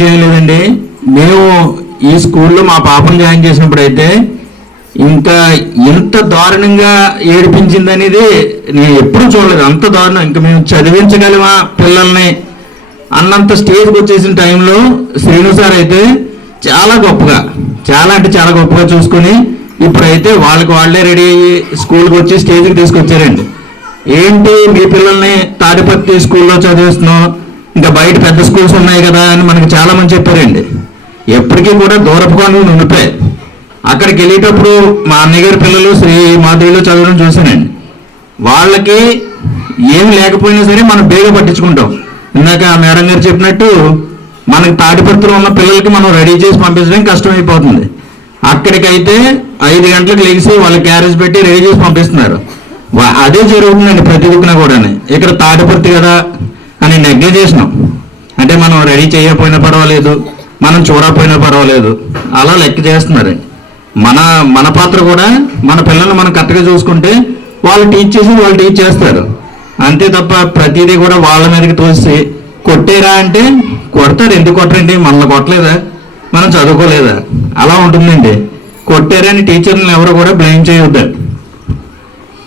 చేయలేదండి. మేము ఈ స్కూల్లో మా పాపను జాయిన్ చేసినప్పుడు అయితే ఇంకా ఎంత దారుణంగా ఏడిపించింది అనేది నేను ఎప్పుడూ చూడలేదు. అంత దారుణం. ఇంకా మేము చదివించగలమా పిల్లల్ని అన్నంత స్టేజ్కి వచ్చేసిన టైంలో శ్రీను సార్ అయితే చాలా గొప్పగా, చాలా అంటే చాలా గొప్పగా చూసుకొని ఇప్పుడైతే వాళ్ళే రెడీ అయ్యి స్కూల్కి వచ్చి స్టేజ్కి తీసుకొచ్చారండి. ఏంటి మీ పిల్లల్ని తాడిపత్రి స్కూల్లో చదివిస్తున్నాం, ఇంకా బయట పెద్ద స్కూల్స్ ఉన్నాయి కదా అని మనకి చాలా మంది చెప్పారండి. ఎప్పటికీ కూడా దూరపు కొండలు ఉండిపోయాయి. అక్కడికి వెళ్ళేటప్పుడు మా అన్నయ్య గారి పిల్లలు శ్రీ మాధవిలో చదవడం చూశానండి. వాళ్ళకి ఏం లేకపోయినా సరే మనం బేగ పట్టించుకుంటాం. ఇందాక మేడం గారు చెప్పినట్టు మనకి తాడిపత్రిలో ఉన్న పిల్లలకి మనం రెడీ చేసి పంపించడం కష్టమైపోతుంది. అక్కడికైతే 5 గంటలకు లేచి వాళ్ళ క్యారేజ్ పెట్టి రెడీ చేసి పంపిస్తున్నారు. అదే జరుగుతుందండి ప్రతి దిక్కున కూడా. ఇక్కడ తాడిపత్రి కదా అని నెగ్లెక్ట్ చేసినాం. అంటే మనం రెడీ చేయకపోయినా పర్వాలేదు, మనం చూడకపోయినా పర్వాలేదు, అలా లెక్క చేస్తున్నారు. మన పాత్ర కూడా మన పిల్లల్ని మనం కరెక్ట్గా చూసుకుంటే వాళ్ళు టీచ్ చేస్తారు. అంతే తప్ప ప్రతిదీ కూడా వాళ్ళ మీదకి తోసి కొట్టేరా అంటే కొడతారు. ఎందుకు కొట్టరండి? మనల్ని కొట్టలేదా? మనం చదువుకోలేదా? అలా ఉంటుందండి. కొట్టారని టీచర్లను ఎవరు కూడా బ్లేమ్ చేయొద్దు.